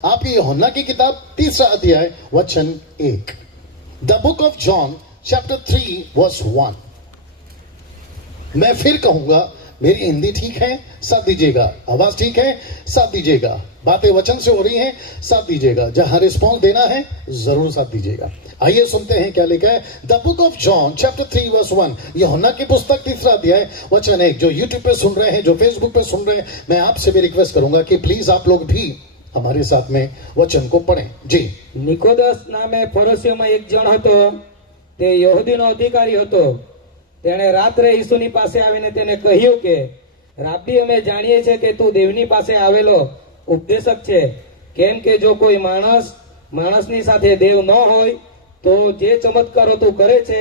आपकी यूहन्ना की किताब 3 अध्याय वचन 1। The book of John chapter 3 verse 1। मैं फिर कहूंगा, मेरी हिंदी ठीक है साथ दीजिएगा, आवाज ठीक है साथ दीजिएगा, बातें वचन से हो रही हैं साथ दीजिएगा, जहां रिस्पॉन्स देना है जरूर साथ दीजिएगा। आइए सुनते हैं क्या लिखा है। The book of John chapter 3 verse 1। यूहन्ना की पुस्तक 3 अध्याय वचन 1। जो यूट्यूब पे सुन रहे हैं, जो फेसबुक पे सुन रहे हैं, मैं आपसे भी रिक्वेस्ट करूंगा कि प्लीज आप लोग भी हमारे साथ में वचन को पढ़ें जी। નિકોદસ નામે ફરોશીઓમાં એક જણ હતો, તે યહૂદીનો અધિકારી હતો। તેણે રાત્રે ઈસુની પાસે આવીને તેને કહ્યું કે, રાબી, અમે જાણીએ છીએ કે તું દેવની પાસે આવેલો ઉપદેશક છે, કેમ કે જો કોઈ માણસની સાથે દેવ ન હોય તો જે ચમત્કારો તું કરે છે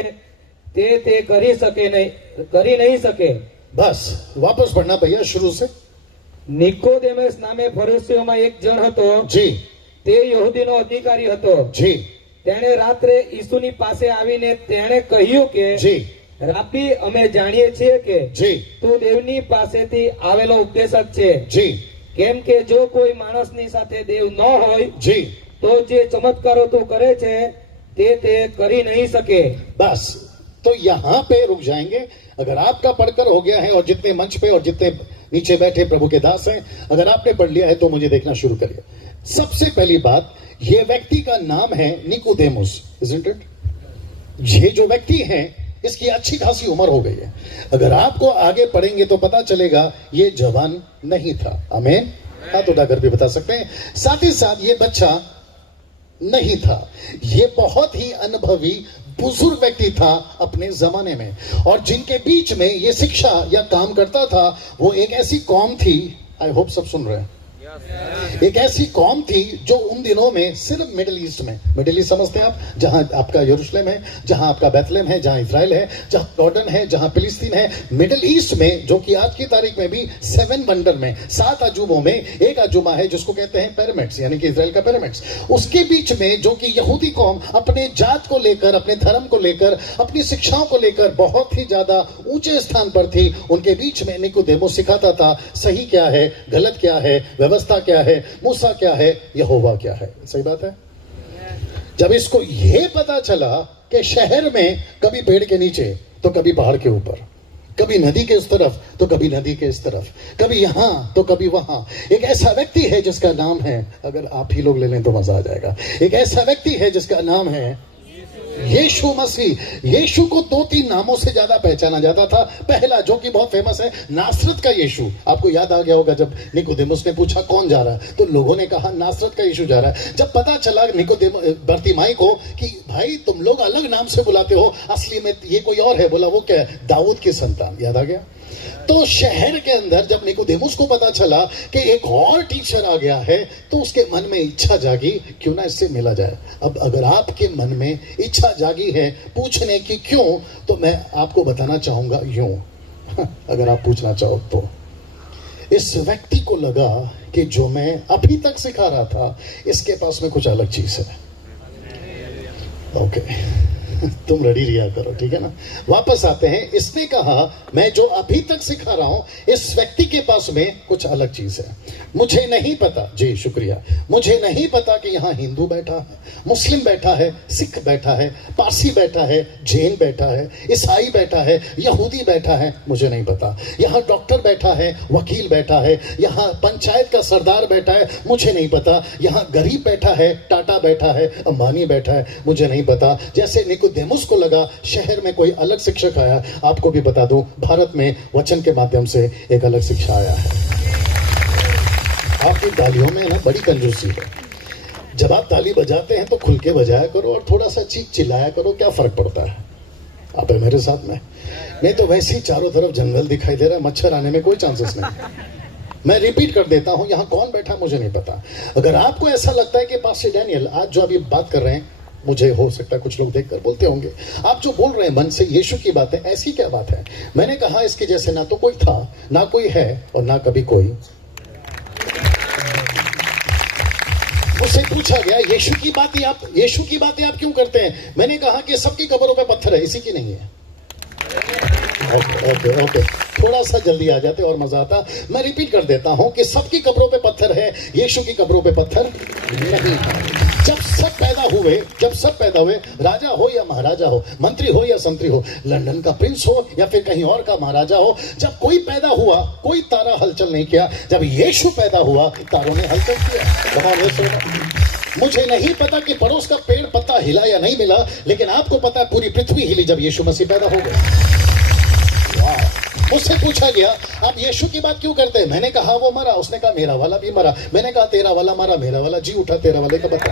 તે કરી નહીં શકે। बस वापस पढ़ना भैया शुरू से। નિકોદેમસ નામે ફરોશીઓમાં એક જણ હતો, जी તે યહૂદીનો અધિકારી હતો। जी તેણે રાત્રે ઈસુની પાસે આવીને તેણે કહ્યું કે, जी રાબી, અમે જાણીએ છીએ કે जी તું દેવની પાસેથી આવેલો ઉપદેશક છે, जी કેમ કે જો કોઈ માણસની સાથે દેવ ન હોય जी તો જે ચમત્કારો તું કરે છે તે કરી નહીં શકે। बस तो यहाँ पे रुक जाएंगे। अगर आपका पढ़कर हो गया है और जितने मंच पे और जितने नीचे बैठे प्रभु के दास हैं, अगर आपने पढ़ लिया है तो मुझे देखना शुरू करिए। सबसे पहली बात, ये व्यक्ति का नाम है निकोदेमुस, इज़न्ट इट? ये जो व्यक्ति है इसकी अच्छी खासी उम्र हो गई है। अगर आपको आगे पढ़ेंगे तो पता चलेगा ये जवान नहीं था। आमीन। हाथ उठाकर भी बता सकते हैं। साथ ही साथ ये बच्चा नहीं था, ये बहुत ही अनुभवी बुजुर्ग व्यक्ति था अपने जमाने में, और जिनके बीच में ये शिक्षा या काम करता था वो एक ऐसी कौम थी, आई होप सब सुन रहे हैं, एक ऐसी कौम थी जो उन दिनों में सिर्फ मिडिल ईस्ट में, मिडिल ईस्ट समझते हैं आप, जहां आपका यरूशलेम है, जहां आपका बैतलहम है, जहां इजराइल है, जहां जॉर्डन है, जहां फिलिस्तीन है, मिडिल ईस्ट में, जो कि आज की तारीख में भी 7 वंडर में 7 अजूबों में एक अजूबा है जिसको कहते हैं पिरामिड्स, यानी कि इजराइल का पिरामिड्स। उसके बीच में जो कि यहूदी कौम अपने जात को लेकर, अपने धर्म को लेकर, अपनी शिक्षाओं को लेकर बहुत ही ज्यादा ऊंचे स्थान पर थी। उनके बीच में निकोदेमुस सिखाता था सही क्या है, गलत क्या है, व्यवस्था क्या है, मूसा क्या है, यहोवा क्या है। सही बात है। जब इसको यह पता चला कि शहर में कभी पेड़ के नीचे तो कभी पहाड़ के ऊपर, कभी नदी के उस तरफ तो कभी नदी के इस तरफ, कभी यहां तो कभी वहां, एक ऐसा व्यक्ति है जिसका नाम है, अगर आप ही लोग ले लें तो मजा आ जाएगा, एक ऐसा व्यक्ति है जिसका नाम है यीशु मसीह। यीशु को 2-3 नामों से ज्यादा पहचाना जाता था। पहला जो कि बहुत फेमस है, नासरत का यीशु। आपको याद आ गया होगा जब निकोदेमुस ने पूछा कौन जा रहा है, तो लोगों ने कहा नासरत का यीशु जा रहा है। जब पता चला बरतिमाई को कि भाई तुम लोग अलग नाम से बुलाते हो, असली में ये कोई और है, बोला वो क्या है, दाऊद की संतान। याद आ गया। तो शहर के अंदर जब निकोदेमुस को पता चला कि एक और टीचर आ गया है, तो उसके मन में इच्छा जागी, क्यों ना इससे मिला जाए। अब अगर आपके मन में इच्छा जागी है पूछने की क्यों, तो मैं आपको बताना चाहूंगा यूं, अगर आप पूछना चाहो तो। इस व्यक्ति को लगा कि जो मैं अभी तक सिखा रहा था इसके पास में कुछ अलग चीज है। ओके तुम रेडी रिया करो, ठीक है ना। वापस आते हैं। इसने कहा मैं जो अभी तक सिखा रहा हूं इस व्यक्ति के पास में कुछ अलग चीज है। मुझे नहीं पता, जी शुक्रिया, मुझे नहीं पता कि यहां हिंदू बैठा है, मुस्लिम बैठा है, सिख बैठा है, पारसी बैठा है, जैन बैठा है, ईसाई बैठा है, यहूदी बैठा है, मुझे नहीं पता। यहां डॉक्टर बैठा है, वकील बैठा है, यहां पंचायत का सरदार बैठा है, मुझे नहीं पता। यहां गरीब बैठा है, टाटा बैठा है, अंबानी बैठा है, मुझे नहीं पता। जैसे निकोदेमुस को लगा शहर में कोई अलग शिक्षक आया, आपको भी बता दूं भारत में वचन के माध्यम से एक अलग शिक्षा आया है। आपकी तालियों में ना बड़ी कंजूसी है। जब आप ताली बजाते हैं तो खुल के बजाया करो और थोड़ा सा चीख चिल्लाया करो, क्या फर्क पड़ता है। आप है मेरे साथ में। नहीं तो वैसे ही चारों तरफ जंगल दिखाई दे रहा है, मच्छर आने में कोई चांसेस नहीं। मैं रिपीट कर देता हूं, यहां कौन बैठा मुझे नहीं पता। अगर आपको ऐसा लगता है कि पास्टर डैनियल आज जो अभी बात कर रहे हैं, मुझे हो सकता है कुछ लोग देखकर बोलते होंगे आप जो बोल रहे हैं मन से यीशु की बात है, ऐसी क्या बात है। मैंने कहा इसके जैसे ना तो कोई था, ना कोई है, और ना कभी कोई। मुझसे पूछा गया यीशु की बातें आप क्यों करते हैं। मैंने कहा कि सबकी कब्रों पे पत्थर है, इसी की नहीं है। ओके। थोड़ा सा जल्दी आ जाते और मजा आता। मैं रिपीट कर देता हूं कि सबकी कब्रों पे पत्थर है, यीशु की कब्रों पे पत्थर नहीं है। जब सब पैदा हुए, राजा हो या महाराजा हो, मंत्री हो या संतरी हो, लंदन का प्रिंस हो या फिर कहीं और का महाराजा हो, जब कोई पैदा हुआ कोई तारा हलचल नहीं किया। जब यीशु पैदा हुआ तारों ने हलचल किया। मुझे नहीं पता कि पड़ोस का पेड़ पत्ता हिला या नहीं मिला, लेकिन आपको पता है पूरी पृथ्वी हिली जब यीशु मसीह पैदा हो गए। मुझसे पूछा गया आप यीशु की बात क्यों करते हैं? मैंने कहा वो मरा, उसने कहा मेरा वाला भी मरा। मैंने कहा तेरा वाला मरा, मेरा वाला जी उठा, तेरा वाले का बता।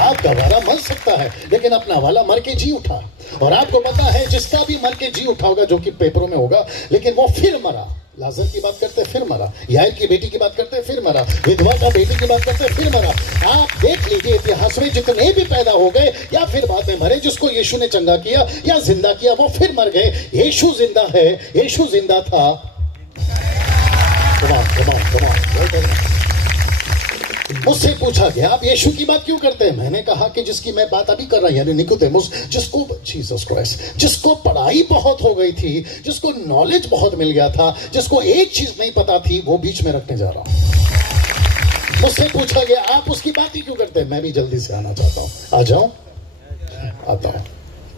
आपका वाला मर सकता है लेकिन अपना वाला मर के जी उठा। और आपको पता है जिसका भी मर के जी उठा होगा, जो कि पेपरों में होगा, लेकिन वो फिर मरा। लाजर की बात करते फिर मरा, यायर की बेटी की बात करते फिर मरा, विधवा का बेटी की बात करते फिर मरा। आप देख लीजिए इतिहास में जितने भी पैदा हो गए या फिर बाद में मरे, जिसको यीशु ने चंगा किया या जिंदा किया वो फिर मर गए। यीशु जिंदा है, यीशु जिंदा था। मुझसे पूछा गया आप यीशु की बात क्यों करते हैं? मैंने कहा कि जिसकी मैं बात अभी कर रहा हूं, यानी निकोदेमुस, जिसको जीसस क्राइस्ट, जिसको पढ़ाई बहुत हो गई थी, जिसको नॉलेज बहुत मिल गया था, जिसको एक चीज नहीं पता थी, वो बीच में रखने जा रहा हूं। मुझसे पूछा गया आप उसकी बात ही क्यों करते हैं? मैं भी जल्दी से आना चाहता हूं। आ जाऊं? आता हूं।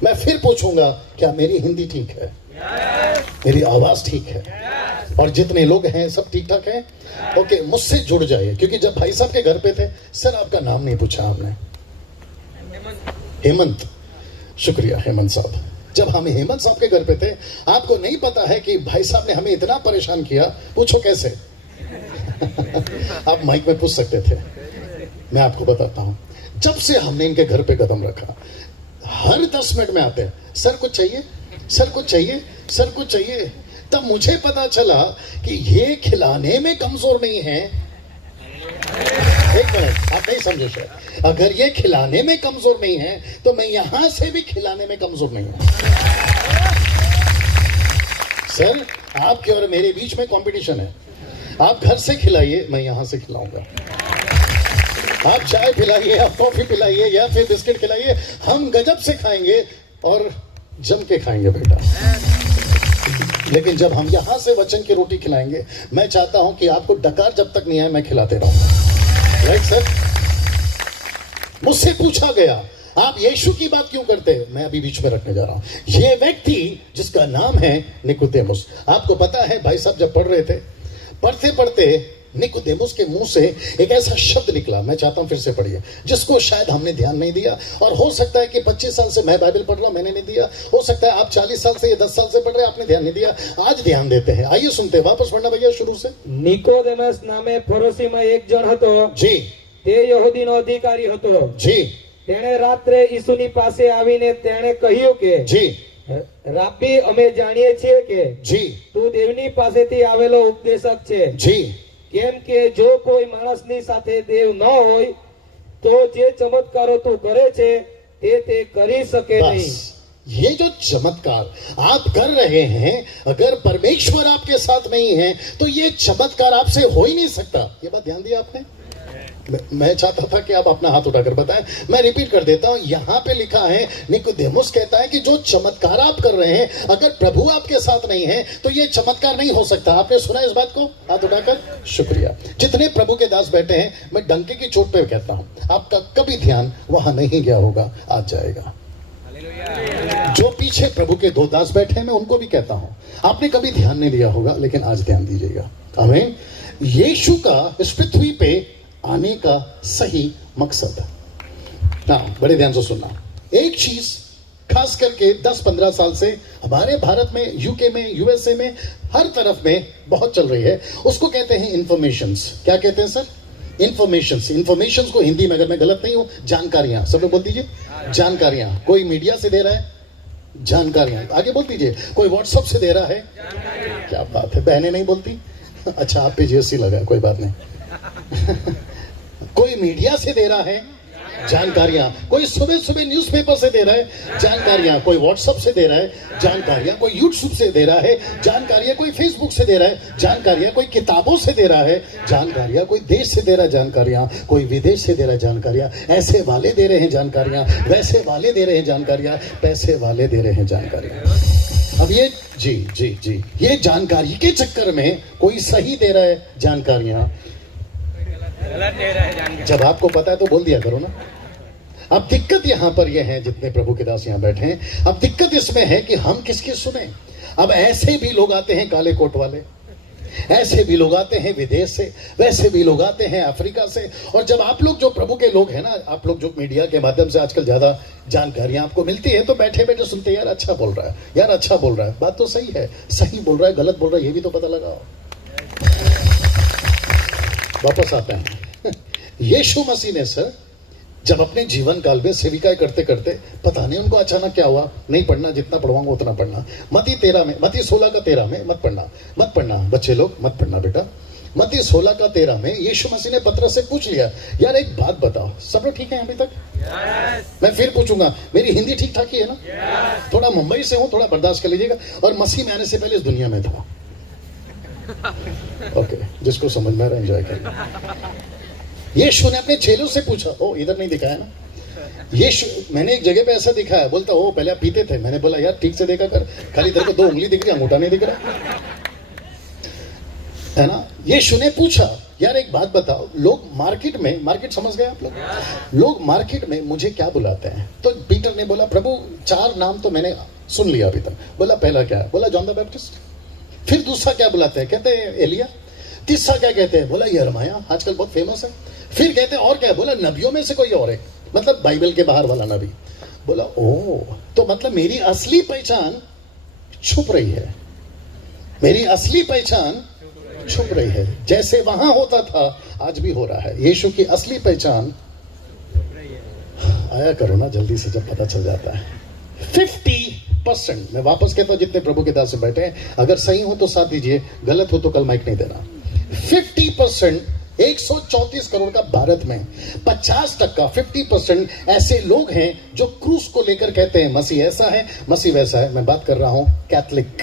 मैं फिर पूछूंगा क्या मेरी हिंदी ठीक है? मेरी आवाज ठीक है? और जितने लोग हैं सब ठीक ठाक हैं? ओके, मुझसे जुड़ जाइए, क्योंकि जब भाई साहब के घर पे थे, सर आपका नाम नहीं पूछा आपने। हेमंत, शुक्रिया हेमंत साहब। जब हम हेमंत साहब के घर पे थे, आपको नहीं पता है कि भाई साहब ने हमें इतना परेशान किया। पूछो कैसे? आप माइक में पूछ सकते थे, मैं आपको बताता हूं। जब से हमने इनके घर पे कदम रखा, हर 10 मिनट में आते हैं, सर कुछ चाहिए, सर कुछ चाहिए, सर कुछ चाहिए। तब मुझे पता चला कि ये खिलाने में कमजोर नहीं है। एक मिनट, आप नहीं समझे शायद। अगर ये खिलाने में कमजोर नहीं है तो मैं यहां से भी खिलाने में कमजोर नहीं हूं। सर, आपके और मेरे बीच में कंपटीशन है। आप घर से खिलाइए, मैं यहां से खिलाऊंगा। आप चाय पिलाइए, आप कॉफी पिलाइए या फिर बिस्किट खिलाइए, हम गजब से खाएंगे और जम के खाएंगे बेटा। लेकिन जब हम यहां से वचन की रोटी खिलाएंगे, मैं चाहता हूं कि आपको डकार जब तक नहीं आए मैं खिलाते रहूंगा। Right sir? मुझसे पूछा गया आप यीशु की बात क्यों करते हैं? मैं अभी बीच में रखने जा रहा हूं। यह व्यक्ति जिसका नाम है निकोदेमुस, आपको पता है भाई साहब जब पढ़ रहे थे, पढ़ते पढ़ते निकोदेमुस के मुंह से एक ऐसा शब्द निकला, मैं चाहता हूं फिर से पढ़िए, जिसको शायद हमने ध्यान नहीं दिया। और हो सकता है कि 25 साल से मैं बाइबल पढ़ रहा हूं, मैंने नहीं दिया। हो सकता है आप 40 साल से या 10 साल से पढ़ रहे हैं, आपने ध्यान नहीं दिया। आज ध्यान देते हैं। आइए सुनते हैं, वापस पढ़ना भैया शुरू से। નિકોદેમસ નામે ફરોશીમાં એક જણ હતો, जी તે યહૂદીનો અધિકારી હતો। जी તેણે રાત્રે ઈસુની પાસે આવીને તેણે કહ્યું કે जी રાબ્બી, અમે જાણીએ છીએ કે जी તું દેવની પાસેથી આવેલો ઉપદેશક છે। जी કેમ કે જો કોઈ માણસની સાથે દેવ ન હોય તો જે ચમત્કારો તું કરે છે તે કરી શકે નહીં। बस ये जो चमत्कार आप कर रहे हैं, अगर परमेश्वर आपके साथ नहीं है तो ये चमत्कार आपसे हो ही नहीं सकता। ये बात ध्यान दिया आपने? मैं चाहता था कि आप अपना हाथ उठाकर बताएं। मैं रिपीट कर देता हूं, यहां पे लिखा है निकोदेमुस कहता है कि जो चमत्कार आप कर रहे हैं, अगर प्रभु आपके साथ नहीं है तो ये चमत्कार नहीं हो सकता। आपने सुना इस बात को? हाथ उठाकर। शुक्रिया। जितने प्रभु के दास बैठे हैं, मैं डंके की चोट पे कहता हूं, आपका कभी ध्यान वहां नहीं गया होगा, आज जाएगा। जो पीछे प्रभु के 2 दास बैठे हैं, मैं उनको भी कहता हूं, आपने कभी ध्यान नहीं दिया होगा, लेकिन आज ध्यान दीजिएगा। आमीन। यीशु का इस पृथ्वी पे आने का सही मकसद। हाँ, बड़े ध्यान से सुनना। एक चीज खास करके 10-15 साल से हमारे भारत में, यूके में, यूएसए में, हर तरफ में बहुत चल रही है, उसको कहते हैं इंफॉर्मेशंस। क्या कहते हैं सर? इंफॉर्मेशंस। इंफॉर्मेशंस को हिंदी में, अगर मैं गलत नहीं हूं, जानकारियां। सब लोग बोल दीजिए जानकारियां। कोई मीडिया से दे रहा है जानकारियां, आगे बोल दीजिए। कोई व्हाट्सएप से दे रहा है। क्या बात है, बहनें नहीं बोलती? अच्छा, आप पे जीएसटी लगा, कोई बात नहीं। कोई मीडिया से दे रहा है जानकारियां, कोई सुबह सुबह न्यूज़पेपर से दे रहा है जानकारियां, कोई व्हाट्सएप से दे रहा है जानकारियां, कोई यूट्यूब से दे रहा है जानकारियां, कोई फेसबुक से दे रहा है जानकारियां, कोई किताबों से दे रहा है जानकारियां, कोई देश से दे रहा है जानकारियां, कोई विदेश से दे रहा है जानकारियां। ऐसे वाले दे रहे हैं जानकारियां, वैसे वाले दे रहे हैं जानकारियां, पैसे वाले दे रहे हैं जानकारियां। अब ये जी जी जी ये जानकारी के चक्कर में कोई सही दे रहा है जानकारियां, जब आपको पता है तो बोल दिया करो ना। अब दिक्कत यहां पर यह है, जितने प्रभु के दास यहां बैठे हैं, अब दिक्कत इसमें है कि हम किसकी सुने। अब ऐसे भी लोग आते हैं काले कोट वाले, ऐसे भी लोग आते हैं विदेश से, वैसे भी लोग आते हैं अफ्रीका से। और जब आप लोग जो प्रभु के लोग हैं ना, आप लोग जो मीडिया के माध्यम से आजकल ज्यादा जानकारियां आपको मिलती है, तो बैठे बैठे सुनते यार अच्छा बोल रहा है, यार अच्छा बोल रहा है, बात तो सही है, सही बोल रहा है गलत बोल रहा है ये भी तो पता लगाओ। वापस आते हैं यीशु मसीह ने सर जब अपने जीवन काल में सेविकाएं करते करते, पता नहीं उनको अचानक क्या हुआ, नहीं पढ़ना, जितना पढ़वाऊंगा उतना पढ़ना। मत्ती 16 का 13 में मत पढ़ना बच्चे लोग, मत पढ़ना बेटा। मत्ती 16 का 13 में यीशु मसीह ने पतरस से पूछ लिया, यार एक बात बताओ, सब लोग ठीक है अभी तक? मैं फिर पूछूंगा, मेरी हिंदी ठीक ठाक ही है ना? थोड़ा मुंबई से हूं, थोड़ा बर्दाश्त कर लीजिएगा, और मसीह में आने से पहले इस दुनिया में था। ओके, जिसको समझ में आ रहा है एंजॉय करें। यीशु ने अपने चेलों से पूछा, ओ इधर नहीं दिखाया ना यीशु, मैंने एक जगह पे ऐसा दिखाया, बोलता ओ पहले आप पीते थे। मैंने बोला यार ठीक से देखा कर, खाली तेरे को 2 उंगली दिख रही, अंगूठा नहीं दिख रहा है ना। यीशु ने पूछा, यार एक बात बताओ, लोग मार्केट समझ गए आप लोग मार्केट में मुझे क्या बुलाते हैं? तो पीटर ने बोला, प्रभु 4 नाम तो मैंने सुन लिया अभी तक। बोला पहला क्या है? बोला जॉन द बैप्टिस्ट। फिर दूसरा क्या बुलाते हैं? कहते हैं एलिया। तीसरा क्या कहते हैं? बोला यिर्मयाह, आजकल बहुत फेमस है। फिर कहते हैं और क्या है? बोला नबियों में से कोई और है, मतलब बाइबल के बाहर वाला नबी। बोला ओ, तो मतलब मेरी असली पहचान छुप रही है, मेरी असली पहचान छुप रही है। जैसे वहां होता था आज भी हो रहा है। यीशु की असली पहचान, आया करो ना जल्दी से जब पता चल जाता है। 50%, मैं वापस कहता हूं, जितने प्रभु के दास में बैठे हैं, अगर सही हो तो साथ दीजिए, गलत हो तो कल माइक नहीं देना। 50%, 134 करोड़ का भारत में 50% 50% ऐसे लोग हैं जो क्रूस को लेकर कहते हैं मसीह ऐसा है, मसीह वैसा है। मैं बात कर रहा हूं कैथलिक।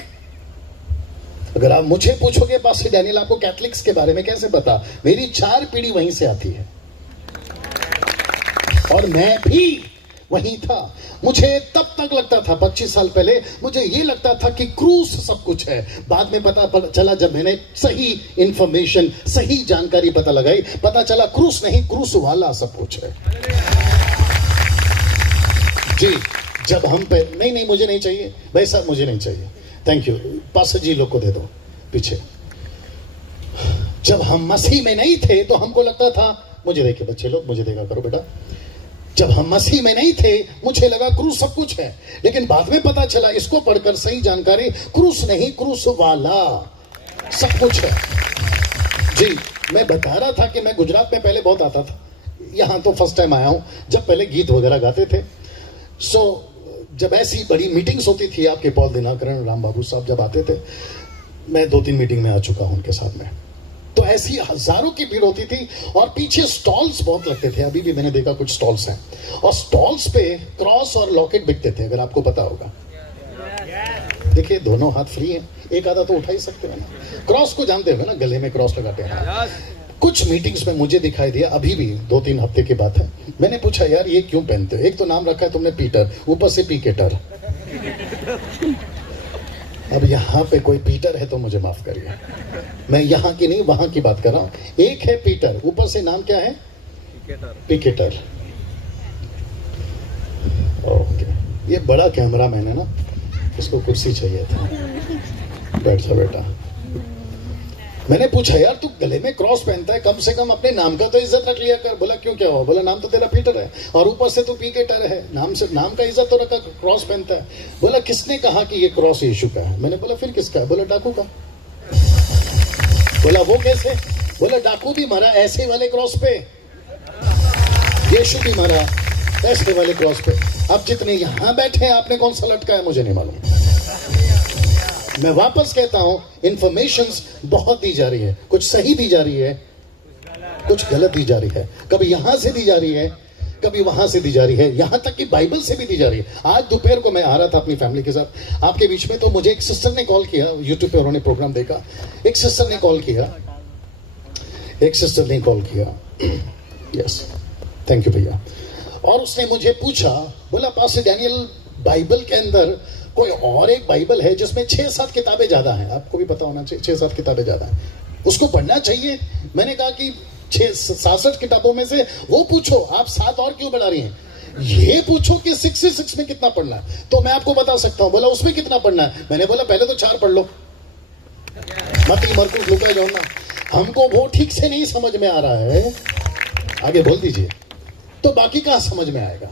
अगर आप मुझे पूछोगे पास्टर डैनियल आपको कैथलिक्स के बारे में कैसे पता, मेरी 4 पीढ़ी वहीं से आती है और मैं भी वहीं था। मुझे तब तक लगता था 25 साल पहले, मुझे ये लगता था कि क्रूस सब कुछ है। बाद में पता चला, जब मैंने सही इंफॉर्मेशन, सही जानकारी पता लगाई, पता चला क्रूस नहीं, क्रूस वाला सब कुछ है। जी, जब हम पे नहीं मुझे नहीं चाहिए भाई साहब, मुझे नहीं चाहिए, थैंक यू। पास्टर जी लोग को दे दो पीछे। जब हम मसीह में नहीं थे तो हमको लगता था, मुझे देखिए बच्चे लोग, मुझे देखा करो बेटा, जब हम मसीह में नहीं थे मुझे लगा क्रूस सब कुछ है। लेकिन बाद में पता चला, इसको पढ़कर सही जानकारी, क्रूस नहीं, क्रूस वाला सब कुछ है। जी, मैं बता रहा था कि मैं गुजरात में पहले बहुत आता था, यहां तो फर्स्ट टाइम आया हूं। जब पहले गीत वगैरह गाते थे, जब ऐसी बड़ी मीटिंग्स होती थी, आपके पॉल दिनाकरण, राम बाबू साहब जब आते थे, मैं 2-3 मीटिंग में आ चुका हूं उनके साथ में, तो ऐसी हजारों की भीड़ होती थी और पीछे स्टॉल्स बहुत लगते थे। अभी भी मैंने देखा कुछ स्टॉल्स हैं, और स्टॉल्स पे क्रॉस और लॉकेट बिकते थे, अगर आपको पता होगा। देखिए दोनों हाथ फ्री हैं, एक आधा तो उठा ही सकते हैं ना। क्रॉस को जानते हो ना, गले में क्रॉस लगाते हैं। कुछ मीटिंग्स में मुझे दिखाई दिया, अभी भी 2-3 हफ्ते की बात है। मैंने पूछा यार ये क्यों पहनते हो? एक तो नाम रखा है तुमने पीटर, ऊपर से पीकेटर। अब यहाँ पे कोई पीटर है तो मुझे माफ करिए, मैं यहाँ की नहीं वहां की बात कर रहा हूं। एक है पीटर, ऊपर से नाम क्या है? पिकेटर। ओके, ये बड़ा कैमरामैन है ना, इसको कुर्सी चाहिए था। बैठ जा बेटा। मैंने पूछा यार तू गले में क्रॉस पहनता है, कम से कम अपने नाम का तो इज्जत रख लिया कर। बोला क्यों, क्या हुआ? बोला नाम तो तेरा पीटर है और ऊपर से तू पिकेटर है, नाम का इज्जत तो रखा, क्रॉस पहनता है। बोला किसने कहा कि ये क्रॉस यीशु का है? मैंने बोला फिर किसका है? बोला डाकू का। बोला वो कैसे? बोला डाकू भी मरा ऐसे वाले क्रॉस पे, यीशु भी मरा ऐसे वाले क्रॉस पे। अब जितने यहां बैठे हैं, आपने कौन सा लटका है मुझे नहीं मालूम। मैं वापस कहता हूं, इंफॉर्मेशंस बहुत दी जा रही है, कुछ सही दी जा रही है, कुछ गलत दी जा रही है। कभी यहां से दी जा रही है, कभी वहां से दी जा रही है, यहां तक कि बाइबल से भी दी जा रही है। आज दोपहर को मैं आ रहा था अपनी फैमिली के साथ आपके बीच में, तो मुझे एक सिस्टर ने कॉल किया, यूट्यूब पे उन्होंने प्रोग्राम देखा। एक सिस्टर ने कॉल किया, यस थैंक यू भैया। और उसने मुझे पूछा, बोला पास्टर डैनियल बाइबल के अंदर कोई और एक बाइबल है जिसमें 6-7 किताबें ज्यादा हैं, आपको भी पता होना चाहिए 6-7 किताबें ज्यादा हैं, उसको पढ़ना चाहिए। मैंने कहा कि 66 किताबों में से वो पूछो आप 7 और क्यों बढ़ा रही हैं, ये पूछो कि 66 में कितना पढ़ना है, तो मैं आपको बता सकता हूं। बोला उसमें कितना पढ़ना है, मैंने बोला पहले तो 4 पढ़ लो, मत्ती मरकुस लूका यूहन्ना। हमको वो ठीक से नहीं समझ में आ रहा है, आगे बोल दीजिए, तो बाकी कहां समझ में आएगा।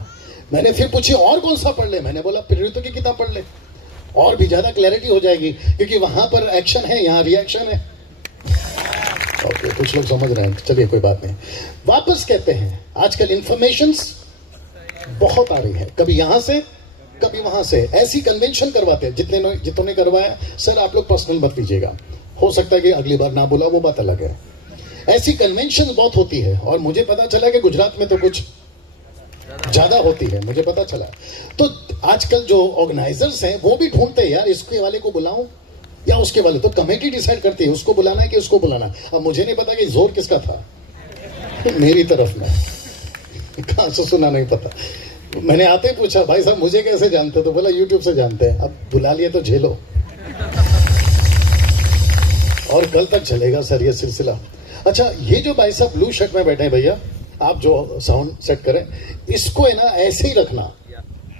मैंने फिर पूछी और कौन सा पढ़ ले, मैंने बोला प्रेरितों की किताब पढ़ ले, और भी ज्यादा क्लैरिटी हो जाएगी, क्योंकि वहां पर एक्शन है, यहां रिएक्शन है। ओके, कुछ लोग समझ रहे हैं, चलिए कोई बात नहीं। वापस कहते हैं आजकल इंफॉर्मेशंस बहुत आ रही है, कभी यहां से कभी वहां से, ऐसी कन्वेंशन करवाते हैं, जितने करवाया सर आप लोग पर्सनल मत लीजिएगा, हो सकता है कि अगली बार ना बोला, वो बात अलग है। ऐसी कन्वेंशन बहुत होती है, और मुझे पता चला कि गुजरात में तो कुछ ज्यादा होती है, मुझे पता चला। तो आजकल जो ऑर्गेनाइजर्स हैं वो भी ढूंढते हैं यार इसके वाले को बुलाऊं या उसके वाले, तो कमेटी डिसाइड करती है उसको बुलाना है कि उसको बुलाना। अब मुझे नहीं पता कि जोर किसका था, मेरी तरफ में, कहां से सुना नहीं पता। मैंने आते ही पूछा भाई साहब मुझे कैसे जानते, तो बोला यूट्यूब से जानते हैं। अब बुला लिए तो झेलो, और कल तक चलेगा सर ये सिलसिला। अच्छा, ये जो भाई साहब ब्लू शर्ट में बैठे हैं भैया, आप जो साउंड सेट करें, इसको है ना ऐसे ही रखना,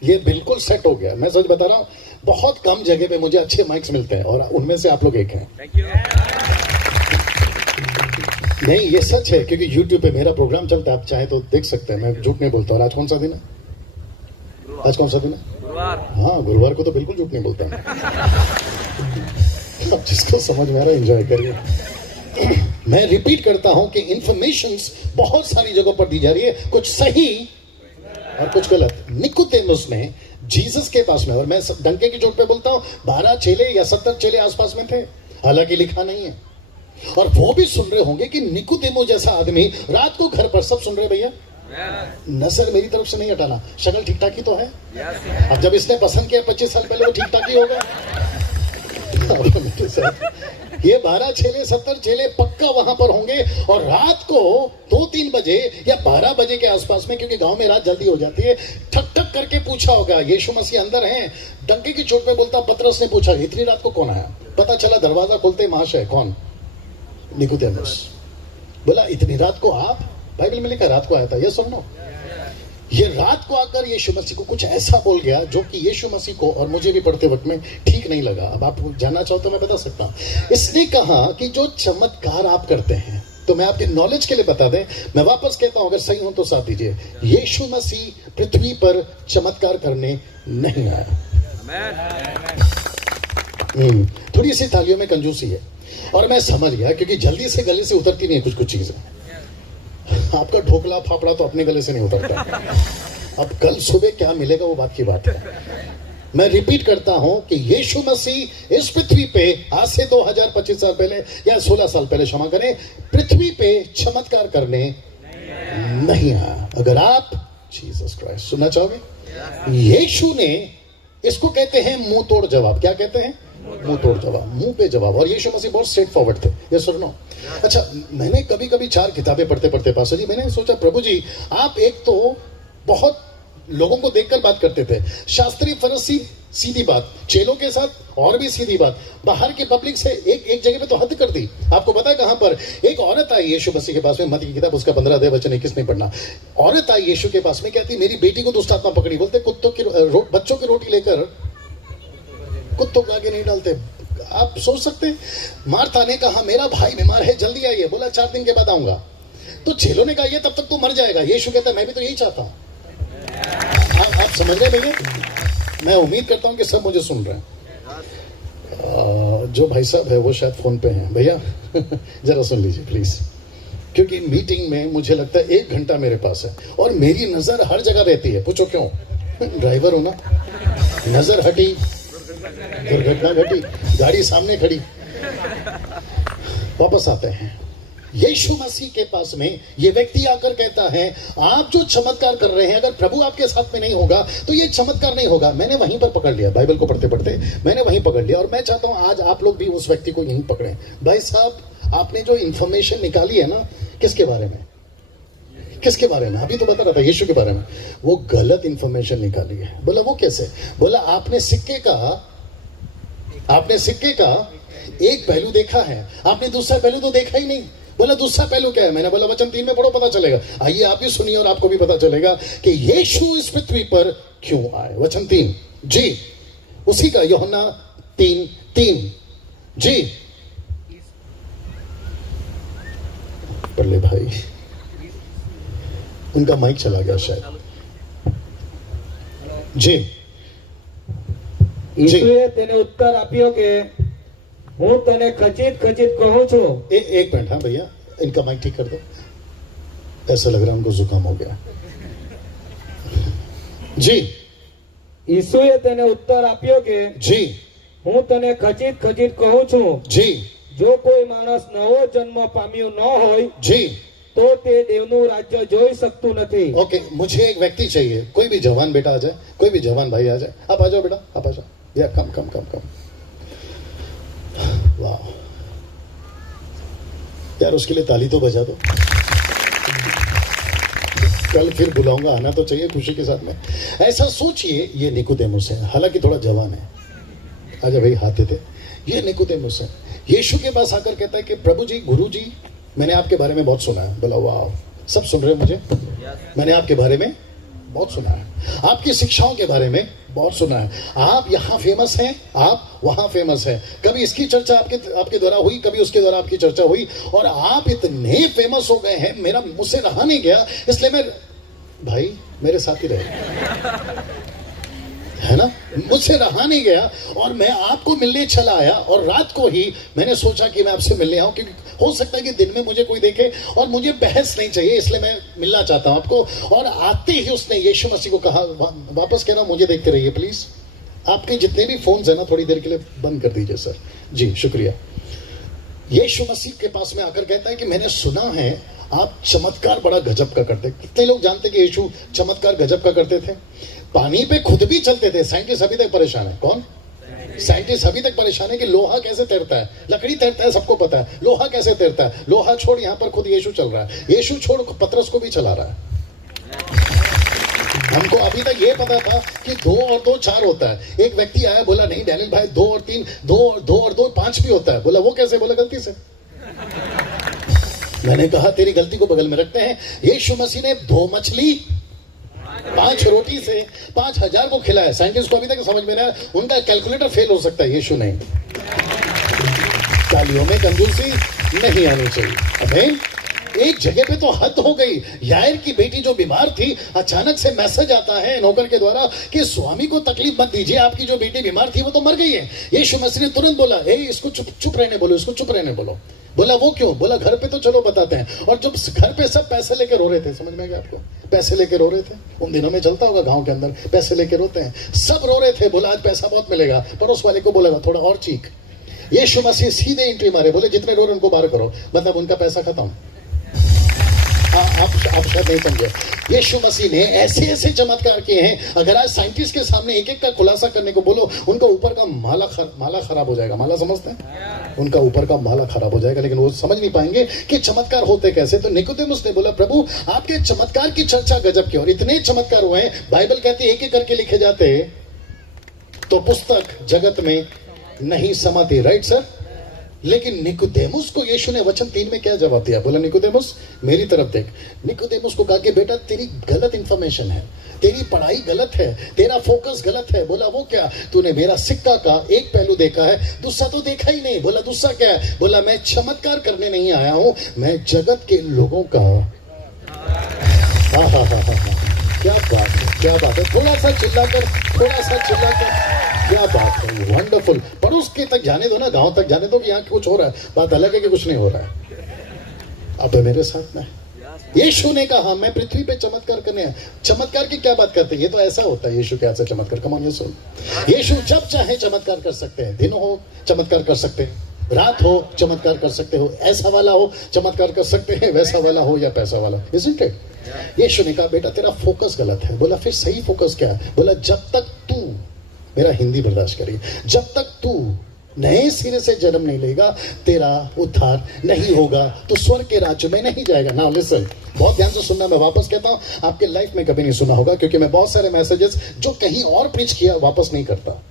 ये बिल्कुल सेट हो गया। मैं सच बता रहा हूं, बहुत कम जगह पे मुझे अच्छे माइक्स मिलते हैं, और उनमें से आप लोग एक हैं। नहीं, ये सच है, क्योंकि YouTube पे मेरा प्रोग्राम चलता है, आप चाहे तो देख सकते हैं, मैं झूठ नहीं बोलता। और आज कौन सा दिन है, आज कौन सा दिन है, गुरुवार। हाँ, गुरुवार को तो बिल्कुल झूठ नहीं बोलता मैं। अब जिसको समझ में आ रहा है एंजॉय करिए। मैं रिपीट करता हूं कि इंफॉर्मेशंस बहुत सारी जगहों पर दी जा रही है, कुछ सही और कुछ गलत। निकोदेमुस ने जीसस के पास में, और मैं डंके की चोट पे बोलता हूं, 12 चेले या 70 चेले आसपास में थे, हालांकि लिखा नहीं है। और वो भी सुन रहे होंगे कि निकोदेमुस जैसा आदमी रात को घर पर, सब सुन रहे भैया, नजर मेरी तरफ से नहीं हटाना, शक्ल ठीक ठाक ही तो है। अब जब इसने पसंद किया 25 साल पहले, वो ठीक ठाक ही होगा। ये 12 चेले 70 चेले पक्का वहां पर होंगे, और रात को 2-3 बजे या 12 बजे के आसपास में, क्योंकि गांव में रात जल्दी हो जाती है, ठक ठक करके पूछा होगा यीशु मसीह अंदर हैं। डंके की चोट पे बोलता पतरस ने पूछा इतनी रात को कौन आया, पता चला दरवाजा खोलते महाशय कौन, निकोदेमुस। बोला इतनी रात को आप, बाइबल में लिखा रात को आया था, ये सुनो। ये रात को आकर यीशु मसीह को कुछ ऐसा बोल गया जो कि यीशु मसीह को और मुझे भी पढ़ते वक्त में ठीक नहीं लगा। अब आप जानना चाहो तो मैं बता सकता हूं। इसने कहा कि जो चमत्कार आप करते हैं, तो मैं आपके नॉलेज के लिए बता दें, मैं वापस कहता हूं, अगर सही हो तो साथ दीजिए, यीशु मसीह पृथ्वी पर चमत्कार करने नहीं आया। थोड़ी सी थालियों में कंजूसी है, और मैं समझ गया, क्योंकि जल्दी से गले से उतरती नहीं है कुछ चीजें। आपका ढोकला फाफड़ा तो अपने गले से नहीं उतरता। अब कल सुबह क्या मिलेगा वो बात की बात है। मैं रिपीट करता हूं कि यीशु मसीह इस पृथ्वी पे आज से 2025 साल पहले या 16 साल पहले, क्षमा करें, पृथ्वी पे चमत्कार करने नहीं आया। अगर आप जीसस क्राइस्ट सुनना चाहोगे, यीशु ने, इसको कहते हैं मुंह तोड़ जवाब। क्या कहते हैं? मुंह तोड़ जवाब, मुंह पे जवाब। और यीशु मसीह बहुत स्ट्रेट फॉरवर्ड थे, ये सुनो। अच्छा, मैंने कभी कभी 4 किताबें पढ़ते पढ़ते पास्टर जी, मैंने सोचा प्रभु जी आप एक तो बहुत लोगों को देखकर बात करते थे, शास्त्री फरीसी सीधी बात, चेलों के साथ और भी सीधी बात, बाहर की पब्लिक से एक जगह पे तो हद कर दी। आपको पता है कहां पर? एक औरत आई यीशु मसीह के पास में, मत्ती की किताब उसका 15 अध्याय वचन 21 नहीं पढ़ना। औरत आई यीशु के पास में, कहती मेरी बेटी को दुष्ट आत्मा पकड़ी। बोलते कुत्तों की बच्चों की रोटी लेकर कुत्तों को आगे नहीं डालते। आप सोच सकते हैं, मार्था ने कहा मेरा भाई बीमार है, जल्दी आइए। बोला 4 दिन के बाद आऊंगा। तो चेलों ने कहा ये तब तक तो मर जाएगा। यीशु कहता है मैं भी तो यही चाहता हूं। आप समझ रहे भैया? मैं उम्मीद करता हूं कि सब मुझे सुन रहे हैं। जो भाई साहब है वो शायद फोन पे हैं। भैया जरा सुन लीजिए प्लीज, क्योंकि मीटिंग में मुझे लगता है 1 घंटा मेरे पास है, और मेरी नजर हर जगह रहती है। पूछो क्यों? ड्राइवर हूं ना, नजर हटी दुर्घटना घटी, गाड़ी सामने खड़ी। वापस आते हैं, यीशु मसीह के पास में ये व्यक्ति आकर कहता है आप जो चमत्कार कर रहे हैं, अगर प्रभु आपके साथ में नहीं होगा तो ये चमत्कार नहीं होगा। मैंने वहीं पर पकड़ लिया, बाइबल को पढ़ते पढ़ते मैंने वहीं पकड़ लिया, और मैं चाहता हूं आज आप लोग भी उस व्यक्ति को यहीं पकड़ें। भाई साहब, आपने जो इंफॉर्मेशन निकाली है ना, किसके बारे में? किसके बारे में? अभी तो बता रहा था यीशु के बारे में। वो गलत इंफॉर्मेशन निकाली है। बोला वो कैसे? बोला आपने सिक्के का एक पहलू देखा है, आपने दूसरा पहलू तो देखा ही नहीं। बोला दूसरा पहलू क्या है? मैंने बोला वचन 3 में पढ़ो, पता चलेगा। आइए आप भी सुनिए और आपको भी पता चलेगा कि यीशु इस पृथ्वी पर क्यों आए। वचन 3 जी, उसी का, यूहन्ना 3:3 जी। पढ़ ले भाई, उनका माइक चला गया शायद। जी ઈસુએ તેને ઉત્તર આપ્યો કે હું તને ખચિત ખચિત કહું છું। एक मिनट, हाँ भैया इनका माइक ठीक कर दो, ऐसा लग रहा है उनको जुकाम हो गया। जी ઈસુએ તેને ઉત્તર આપ્યો કે जी હું તને ખચિત ખચિત કહું છું, जी જો કોઈ માણસ નવો જન્મ પામ્યો ન હોય जी। તો તે દેવનું રાજ્ય જોઈ શકતું નથી। ओके, मुझे एक व्यक्ति चाहिए, कोई भी जवान बेटा आ जाए, कोई भी जवान भाई आ जाए। आप आ जाओ बेटा, आप आ जाओ यार, कम कम कम कम। वाह यार, उसके लिए ताली तो बजा दो। कल फिर बुलाऊंगा, आना तो चाहिए खुशी के साथ में। ऐसा सोचिए, ये निकोदेमुस है, हालांकि थोड़ा जवान है। आजा भाई, हाथ देते। ये निकोदेमुस है, यीशु के पास आकर कहता है कि प्रभु जी, गुरु जी, मैंने आपके बारे में बहुत सुना है। बोला वाह, सब सुन रहे हैं मुझे? मैंने आपके बारे में बहुत सुना है, आपकी शिक्षाओं के बारे में बहुत सुना है। आप यहाँ फेमस हैं, आप वहां फेमस हैं। कभी इसकी चर्चा आपके द्वारा हुई, कभी उसके द्वारा आपकी चर्चा हुई, और आप इतने फेमस हो गए हैं, मेरा मुझसे रहा नहीं गया, इसलिए मैं, भाई मेरे साथ ही रहे, है ना, मुझसे रहा नहीं गया और मैं आपको मिलने चला आया। और रात को ही मैंने सोचा कि मैं आपसे मिलने आऊं, क्योंकि हो सकता है कि दिन में मुझे कोई देखे और मुझे बहस नहीं चाहिए, इसलिए मैं मिलना चाहता हूं आपको। और आते ही उसने यीशु मसीह को कहा, वापस कहना मुझे देखते रहिए प्लीज, आपके जितने भी फोन है ना थोड़ी देर के लिए बंद कर दीजिए सर। जी शुक्रिया। यीशु मसीह के पास में आकर कहता है कि मैंने सुना है आप चमत्कार बड़ा गजब का करते। कितने लोग जानते कि यीशु चमत्कार गजब का करते थे? पानी पे खुद भी चलते थे। साइंटिस्ट अभी तक परेशान है। कौन साइंटिस्ट अभी तक परेशान है कि लोहा कैसे तैरता है? लकड़ी तैरता है, सबको पता है, लोहा कैसे तैरता है? लोहा छोड़, यहां पर खुद यीशु चल रहा है, यीशु छोड़ पतरस को भी चला रहा है। हमको अभी तक ये पता था कि 2 और 2 4 होता है। एक व्यक्ति आया, बोला नहीं डैनियल भाई 2 और 3 2 और 2 5 भी होता है। बोला वो कैसे? बोला गलती से। मैंने कहा तेरी गलती को बगल में रखते हैं। यीशु मसीह ने 2 मछली 5 रोटी से 5000 को खिलाया। साइंटिस्ट को अभी तक समझ में नहीं आया, उनका कैलकुलेटर फेल हो सकता है, यीशु नहीं। तालियों में कंजूसी नहीं आनी चाहिए। अमेन। एक जगह पे तो हद हो गई। यायर की बेटी जो बीमार थी, अचानक से मैसेज आता है नौकर के द्वारा कि स्वामी को तकलीफ मत दीजिए, आपकी जो बेटी बीमार थी वो तो मर गई है। यीशु मसीह ने तुरंत बोला, ए इसको चुप रहने बोलो, इसको चुप रहने बोलो। बोला वो क्यों? बोला घर पे तो चलो बताते हैं। और जब घर पे सब पैसे लेके रो रहे थे, समझ में गया आपको? पैसे लेके रो रहे थे। उन दिनों में चलता होगा गांव के अंदर, पैसे लेके रोते हैं, सब रो रहे थे। बोला आज पैसा बहुत मिलेगा। पड़ोस वाले को बोला थोड़ा और चीख। यीशु मसीह सीधे एंट्री मारे, बोले जितने रो रहे उनको बाहर करो, मतलब उनका पैसा खत्म। आप शायद नहीं समझे। यीशु मसीह ने ऐसे ऐसे चमत्कार किए हैं, अगर आज साइंटिस्ट के सामने एक एक का खुलासा करने को बोलो, उनका ऊपर का माला खराब हो जाएगा। माला समझते हैं? उनका ऊपर का माला खराब हो जाएगा, लेकिन वो समझ नहीं पाएंगे कि चमत्कार होते कैसे। तो निकोदेमुस ने बोला, प्रभु आपके चमत्कार की चर्चा गजब की, और इतने चमत्कार हुए हैं, बाइबल कहती है एक एक करके लिखे जाते तो पुस्तक जगत में नहीं समाती। Right sir? लेकिन निकोदेमुस को यीशु ने वचन 3 में क्या जवाब दिया? बोला निकोदेमुस मेरी तरफ देख। निकोदेमुस को कहा कि बेटा तेरी गलत इंफॉर्मेशन है, तेरी पढ़ाई गलत है, तेरा फोकस गलत है। बोला वो क्या? तूने मेरा सिक्का का एक पहलू देखा है, दूसरा तो देखा ही नहीं। बोला दूसरा क्या है? बोला मैं चमत्कार करने नहीं आया हूं, मैं जगत के लोगों का। क्या बात है, क्या बात है। थोड़ा सा चिल्लाकर, क्या बात है, वंडरफुल। पड़ोस के तक जाने दो ना, गांव तक जाने दो कि यहाँ कुछ हो रहा है। बात अलग है कि कुछ नहीं हो रहा है। अब मेरे साथ में यीशु ने कहा मैं पृथ्वी पे चमत्कार करने आया। चमत्कार की क्या बात करते हैं? ये तो ऐसा होता है यीशु के हाथ से चमत्कार। कम ऑन यीशु, यीशु जब चाहे चमत्कार कर सकते हैं। दिन हो चमत्कार कर सकते हैं, रात हो चमत्कार कर सकते हो, ऐसा वाला हो चमत्कार कर सकते हैं, वैसा वाला हो या पैसा वाला। Isn't it? यीशु ने कहा बेटा तेरा फोकस गलत है। बोला फिर सही फोकस क्या है? बोला जब तक तू, मेरा हिंदी बर्दाश्त करिए, जब तक तू नए सिरे से जन्म नहीं लेगा, तेरा उद्धार नहीं होगा, तो स्वर्ग के राज्य में नहीं जाएगा। नाउ लिसन, बहुत ध्यान से सुनना, मैं वापस कहता हूं, आपके लाइफ में कभी नहीं सुना होगा, क्योंकि मैं बहुत सारे मैसेजेस जो कहीं और प्रीच किया वापस नहीं करता।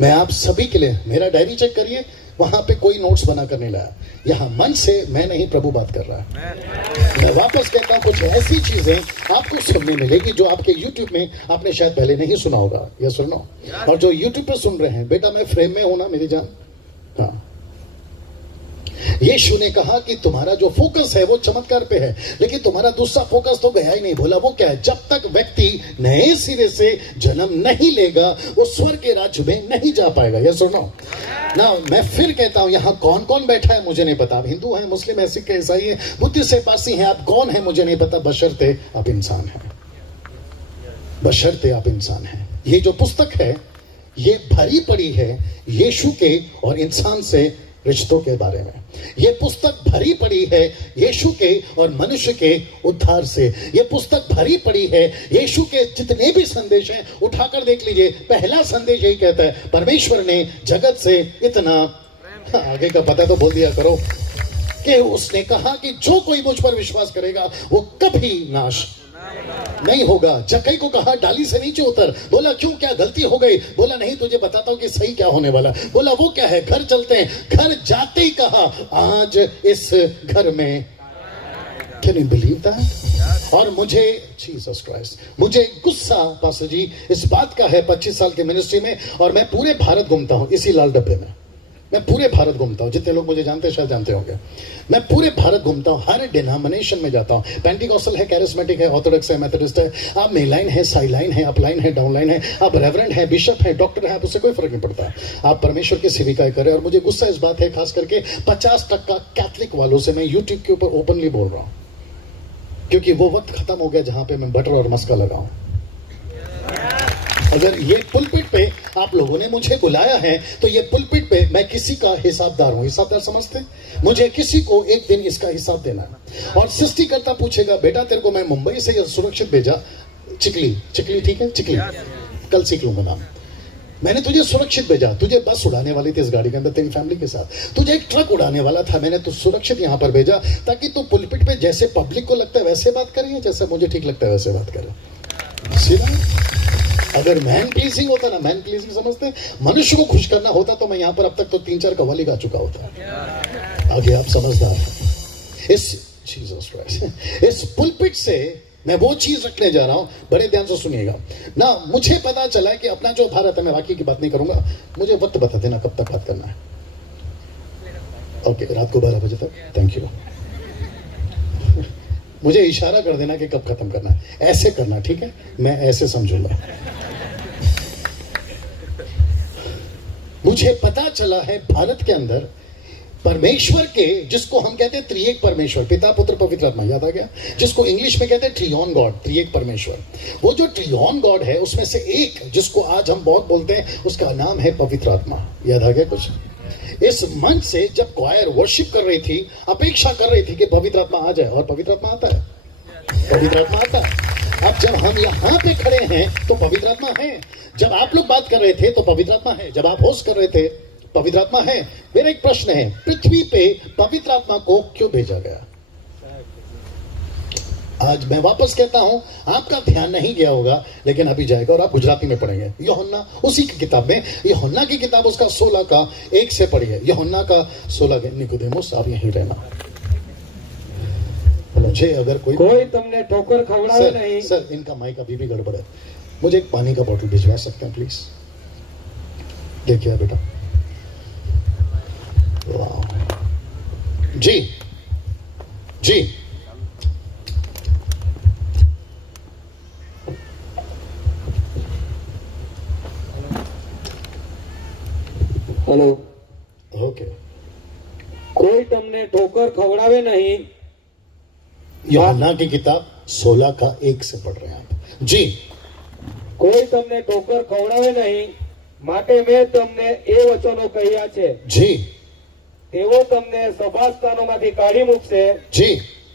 मैं आप सभी के लिए, मेरा डायरी चेक करिए, वहां पे कोई नोट्स बना कर नहीं लाया। यहां मन से मैं नहीं, प्रभु बात कर रहा है। मैं वापस कहता हूं, कुछ ऐसी चीजें आपको सुनने मिलेगी जो आपके YouTube में आपने शायद पहले नहीं सुना होगा, या सुनो। और जो YouTube पे सुन रहे हैं, बेटा मैं फ्रेम में हूं ना मेरी जान। हाँ, यीशु ने कहा कि तुम्हारा जो फोकस है वो चमत्कार पे है, लेकिन तुम्हारा दूसरा फोकस तो गया ही नहीं। बोला वो क्या है? जब तक व्यक्ति नए सिरे से जन्म नहीं लेगा, वो स्वर्ग के राज्य में नहीं जा पाएगा। ये सुनो ना, मैं फिर कहता हूं, यहां कौन कौन बैठा है मुझे नहीं पता। आप हिंदू हैं, मुस्लिम है, सिख है, ईसाई है, बुद्धिस्ट है, पारसी है, आप कौन है मुझे नहीं पता, बशर्ते आप इंसान हैं। बशर्ते आप इंसान हैं। ये जो पुस्तक है ये भरी पड़ी है यीशु के और इंसान से रिश्तों के बारे में। यह पुस्तक भरी पड़ी है यीशु के और मनुष्य के उद्धार से। यह पुस्तक भरी पड़ी है यीशु के जितने भी संदेश हैं, उठाकर देख लीजिए। पहला संदेश यही कहता है, परमेश्वर ने जगत से इतना, आगे का पता तो बोल दिया करो, कि उसने कहा कि जो कोई मुझ पर विश्वास करेगा वो कभी नाश नहीं होगा। जक्कई को कहा डाली से नीचे उतर। बोला क्यों, क्या गलती हो गई? बोला नहीं, तुझे बताता हूं कि सही क्या होने वाला। बोला वो क्या है? घर चलते हैं। घर जाते ही कहा आज इस घर में, कैन यू बिलीव दैट? और मुझे, जीसस क्राइस्ट, मुझे गुस्सा पास्टर जी इस बात का है, 25 साल की मिनिस्ट्री में, और मैं पूरे भारत घूमता हूं इसी लाल डब्बे में। मैं पूरे भारत घूमता हूं, जितने लोग मुझे जानते हैं शायद जानते होंगे। मैं पूरे भारत घूमता हूं, हर डिनोमिनेशन में जाता हूं। पेंटिकॉस्टल है, कैरिस्मेटिक है, ऑर्थोडॉक्स है, मेथोडिस्ट है, आप मेलाइन है, साइलाइन है, अपलाइन है, डाउनलाइन है, आप रेवरेंड है, बिशप है, डॉक्टर है, आप उससे कोई फर्क नहीं पड़ता। आप परमेश्वर की सेविकाएं करें। और मुझे गुस्सा इस बात है, खास करके 50% कैथलिक वालों से मैं यूट्यूब के ऊपर ओपनली बोल रहा हूं, क्योंकि वो वक्त खत्म हो गया जहां पे मैं बटर और मस्का लगाऊं। अगर ये पुलपिट पे आप लोगों ने मुझे बुलाया है, तो ये पुलपिट पे मैं किसी का हिसाबदार हूं। हिसाबदार समझते? मुझे किसी को एक दिन इसका हिसाब देना है। और सृष्टिकर्ता पूछेगा, बेटा तेरे को मैं मुंबई से सुरक्षित भेजा, चिकली ठीक है, चिकली कल सीख लूंगा नाम। मैंने तुझे सुरक्षित भेजा, तुझे बस उड़ाने वाली थी इस गाड़ी के अंदर तेरी फैमिली के साथ, तुझे एक ट्रक उड़ाने वाला था, मैंने तो सुरक्षित यहां पर भेजा ताकि तू पुलपिट पे जैसे पब्लिक को लगता है वैसे बात करें, जैसे मुझे ठीक लगता है वैसे बात करें। सीधा, अगर मैन प्लीजिंग होता ना, मैन प्लीजिंग समझते, मनुष्य को खुश करना होता, तो मैं यहां पर अब तक तो 3-4 कव्वाली गा चुका होता। आगे आप समझदार हैं। इस पुलपिट से मैं वो चीज रखने जा रहा हूं, बड़े ध्यान से सुनिएगा ना। मुझे पता चला है कि अपना जो भारत है, मैं बाकी की बात नहीं करूंगा, मुझे वक्त बता देना कब तक बात करना है। ओके, रात को 12 बजे तक। Thank you. मुझे इशारा कर देना कि कब खत्म करना है, ऐसे करना, ठीक है? मैं ऐसे समझूंगा। मुझे पता चला है भारत के अंदर परमेश्वर के, जिसको हम कहते हैं त्रिएक परमेश्वर, पिता पुत्र पवित्र आत्मा, याद आ गया? जिसको इंग्लिश में कहते हैं ट्रियोन गॉड, त्रिएक परमेश्वर। वो जो ट्रियोन गॉड है उसमें से एक, जिसको आज हम बहुत बोलते हैं, उसका नाम है पवित्र आत्मा। याद आ गया कुछ? इस मंच से जब क्वायर वर्शिप कर रही थी, अपेक्षा कर रही थी कि पवित्र आत्मा आ जाए, और पवित्र आत्मा आता है, पवित्र आत्मा आता है। अब जब हम यहाँ पे खड़े हैं तो पवित्र आत्मा है। जब आप लोग बात कर रहे थे तो पवित्र आत्मा है। जब आप होस्ट कर रहे थे पवित्र आत्मा है। मेरा एक प्रश्न है, पृथ्वी पे पवित्र आत्मा को क्यों भेजा गया? आज मैं वापस कहता हूं, आपका ध्यान नहीं गया होगा, लेकिन अभी जाएगा और आप गुजराती में पढ़ेंगे। यूहन्ना उसी की किताब में, यूहन्ना की किताब उसका 16 का 1 से पढ़िए। यूहन्ना का 16 निकोदेमुस, आप यहीं रहना। मुझे अगर कोई तुमने ठोकर खवड़ावे नहीं। सर इनका माइक अभी भी गड़बड़ है, मुझे एक पानी का बोतल भिजवा सकते हैं प्लीज? देखिए बेटा, जी जी, हेलो, ओके। कोई तुमने ठोकर खवड़ावे नहीं। यूहन्ना की किताब 16 का 1 से पढ़ रहे हैं आप जी। કોઈ તમને ઠોકર ખવડાવે નહીં, માટે મેં તમને એ વચનો કહ્યા છે, जी તેઓ તમને સભાસ્થાનોમાંથી કાઢી મૂકશે। जी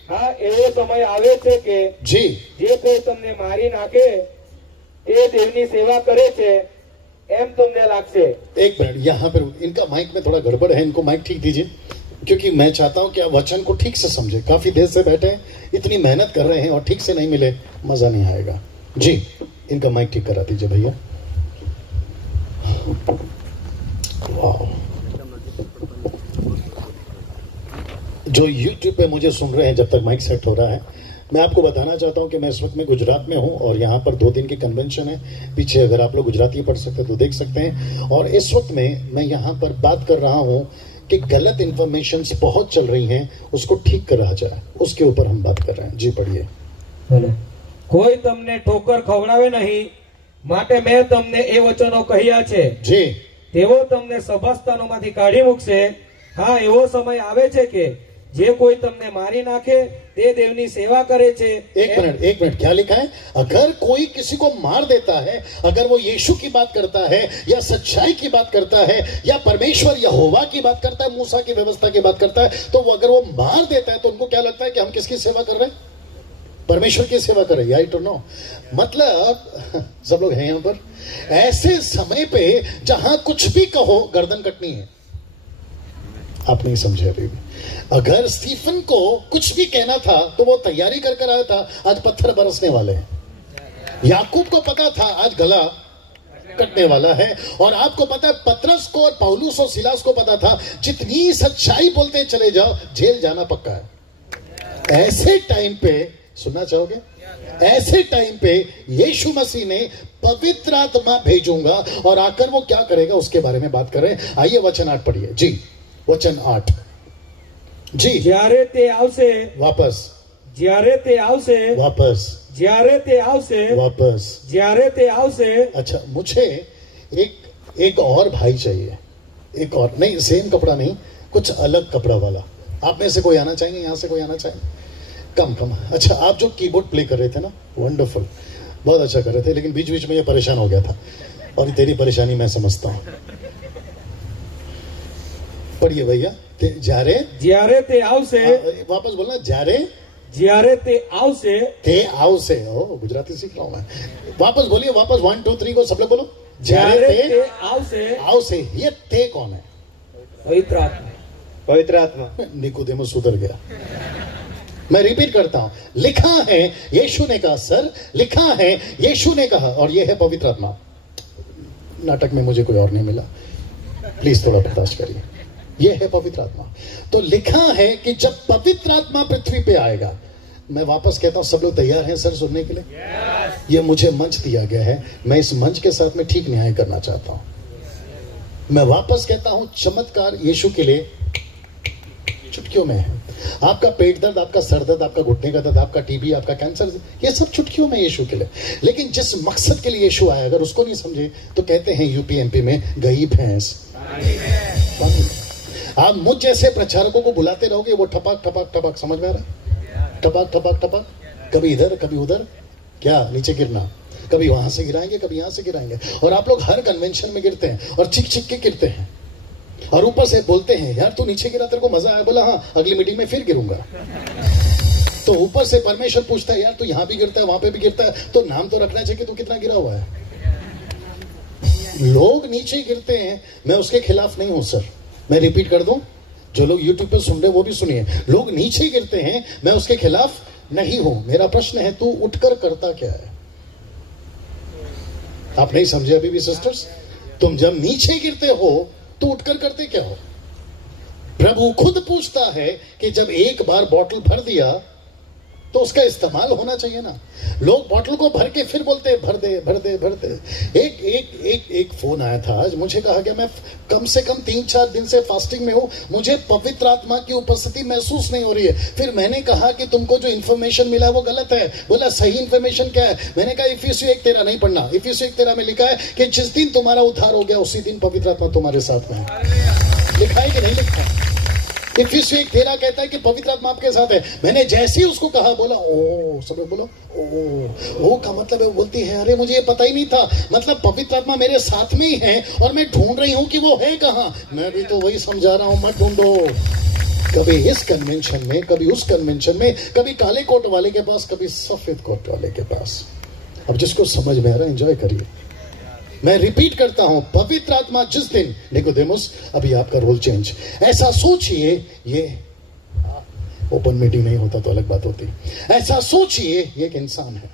હા, એવો સમય આવે છે કે जी જે કોઈ તમને મારી નાખે તે દેવની સેવા કરે છે, એમ તમને લાગશે. एक मिनट, यहाँ पर इनका माइक में थोड़ा गड़बड़ है, इनको माइक ठीक दीजिए, क्योंकि मैं चाहता हूं कि आप वचन को ठीक से समझे. काफी देर से बैठे हैं, इतनी मेहनत कर रहे हैं और ठीक से नहीं मिले, मजा नहीं आएगा. जी, इनका माइक ठीक करा दीजिए भैया. वाह. जो YouTube पे मुझे सुन रहे हैं, जब तक माइक सेट हो रहा है, मैं आपको बताना चाहता हूं कि मैं इस वक्त में गुजरात में हूं और यहाँ पर 2 दिन की कन्वेंशन है. पीछे अगर आप लोग गुजराती पढ़ सकते हैं तो देख सकते हैं. और इस वक्त में मैं यहाँ पर बात कर रहा हूं कि गलत इंफॉर्मेशन बहुत चल रही हैं, उसको ठीक कर रहा जाए, उसके ऊपर हम बात कर रहे हैं. जी पढ़िए. કોઈ તમને ઠોકર ખવડાવે નહીં માટે મેં તમને એ વચનો કહ્યા છે. जी. તેઓ તમને સભાસ્થાનોમાંથી કાઢી મૂકશે. હા, એવો સમય આવે છે કે જે કોઈ તમને મારી નાખે તે દેવની સેવા કરે છે. एक मिनट, क्या लिखा है? अगर कोई किसी को मार देता है, अगर वो यीशु की बात करता है या सच्चाई की बात करता है या परमेश्वर यहोवा की बात करता है, मूसा की व्यवस्था की बात करता है, तो वो अगर वो मार देता है तो उनको क्या लगता है कि हम किसकी सेवा कर रहे हैं? परमेश्वर की सेवा कर रहे हैं. I don't know. मतलब सब लोग हैं यहां पर. ऐसे समय पे जहां कुछ भी कहो गर्दन कटनी है. आप नहीं समझे अभी भी. अगर स्टीफन को कुछ भी कहना था तो वो तैयारी कर कर आया था, आज पत्थर बरसने वाले हैं. याकूब को पता था आज गला कटने वाला है. और आपको पता है पतरस को और पौलुस और सिलास को पता था जितनी सच्चाई बोलते चले जाओ जेल जाना पक्का है. ऐसे टाइम पे सुनना चाहोगे? ऐसे टाइम पे यीशु मसीह ने पवित्र आत्मा भेजूंगा और आकर वो क्या करेगा उसके बारे में बात करें. आइए वचन 8 पढ़िए. जी, वचन 8. जी. જ્યારે તે આવશે, वापस. જ્યારે તે આવશે, वापस. જ્યારે તે આવશે, वापस. જ્યારે તે આવશે. अच्छा, मुझे एक और भाई चाहिए. एक और नहीं, सेम कपड़ा नहीं, कुछ अलग कपड़ा वाला. आप में से कोई आना चाहेंगे? यहां से कोई आना चाहेंगे? कम. अच्छा, आप जो कीबोर्ड प्ले कर रहे थे ना, वंडरफुल, बहुत अच्छा कर रहे थे, लेकिन बीच बीच में ये परेशान हो गया था और ये तेरी परेशानी मैं समझता हूं. पढ़िए भैया. જ્યારે જ્યારે તે આવશે, वापस बोलना. જ્યારે તે આવશે, ते आवसे. ओ, गुजराती सीख रहा हूं मैं. वापस बोलिए. वापस 1 2 3 को सब लोग बोलो. જ્યારે જ્યારે તે આવશે. आवसे. ये ते कौन है? પવિત્ર આત્મા. पवित्र आत्मा. निकोदेमुस सुधर गया. मैं रिपीट करता हूं. लिखा है यीशु ने कहा, सर लिखा है यीशु ने कहा, और ये है पवित्र आत्मा. नाटक में मुझे कोई और नहीं मिला, प्लीज थोड़ा बर्दाश्त करिए. ये है पवित्र आत्मा. तो लिखा है कि जब पवित्र आत्मा पृथ्वी पे आएगा, मैं वापस कहता हूं, सब लोग तैयार हैं सर सुनने के लिए? ये मुझे मंच दिया गया है, मैं इस मंच के साथ में ठीक न्याय करना चाहता हूं. मैं वापस कहता हूं, चमत्कार यीशु के लिए चुटकियों में है. आपका पेट दर्द, आपका सर दर्द, आपका घुटने का दर्द, आपका टीबी, आपका कैंसर, ये सब चुटकियों में यीशु के लिए. लेकिन जिस मकसद के लिए यीशु आया, अगर उसको नहीं समझे तो कहते हैं यूपी एमपी में गई भैंस. आप मुझ जैसे प्रचारकों को बुलाते रहोगे, वो ठपाक ठपाक ठपाक, समझ में आ रहा है? ठपाक ठपाक ठपाक, कभी इधर कभी उधर, क्या नीचे गिरना, कभी वहां से गिराएंगे कभी यहां से गिराएंगे. और आप लोग हर कन्वेंशन में गिरते हैं और चिक चिक के गिरते हैं और ऊपर से बोलते हैं, यार तू नीचे गिरा, तेरे को मजा आया? बोला हाँ, अगली मीटिंग में फिर गिरूंगा. तो ऊपर से परमेश्वर पूछता है, यार तू यहां भी गिरता है वहां पे भी गिरता है, तो नाम तो रखना चाहिए कि तू कितना गिरा हुआ है. लोग नीचे गिरते हैं, मैं उसके खिलाफ नहीं हूं सर. मैं रिपीट कर दूं, जो लोग यूट्यूब पे सुन रहे वो भी सुनिए. लोग नीचे गिरते हैं, मैं उसके खिलाफ नहीं हूं. मेरा प्रश्न है, तू उठकर करता क्या है? आप नहीं समझे अभी भी सिस्टर्स? तुम जब नीचे गिरते हो तो उठकर करते क्या हो? प्रभु खुद पूछता है कि जब एक बार बॉटल भर दिया तो उसका इस्तेमाल होना चाहिए ना. लोग बॉटल को भर के फिर बोलते हैं भर दे भर दे भर दे. एक फोन आया था आज, मुझे कहा गया मैं कम से कम 3-4 दिन से फास्टिंग में हूं, मुझे पवित्र आत्मा की उपस्थिति महसूस नहीं हो रही है. फिर मैंने कहा कि तुमको जो इन्फॉर्मेशन मिला वो गलत है. बोला सही इन्फॉर्मेशन क्या है? मैंने कहा इफिसियों 1:13 नहीं पढ़ना. इफिसियों 1:13 में लिखा है कि जिस दिन तुम्हारा उद्धार हो गया उसी दिन पवित्र आत्मा तुम्हारे साथ में है. लिखा है कि नहीं लिखा? इफिसियों 1:13 कहता है कि पवित्र आत्मा आपके साथ है. मैंने जैसे ही उसको कहा, बोला ओ, सब लोग बोलो ओ का मतलब है, वो बोलती है अरे मुझे ये पता ही नहीं था, मतलब पवित्र आत्मा मेरे साथ में ही है और मैं ढूंढ रही हूं कि वो है कहां. मैं भी तो वही समझा रहा हूं, मत ढूंढो. कभी इस कन्वेंशन में, कभी उस कन्वेंशन में, कभी काले कोट वाले के पास, कभी सफेद कोट वाले के पास. अब जिसको समझ में आ रहा है एंजॉय करिए. मैं रिपीट करता हूं, पवित्र आत्मा जिस दिन, निकोदेमुस अभी आपका रोल चेंज, ऐसा सोचिए, ये ओपन मीटिंग नहीं होता तो अलग बात होती, ऐसा सोचिए ये एक इंसान है,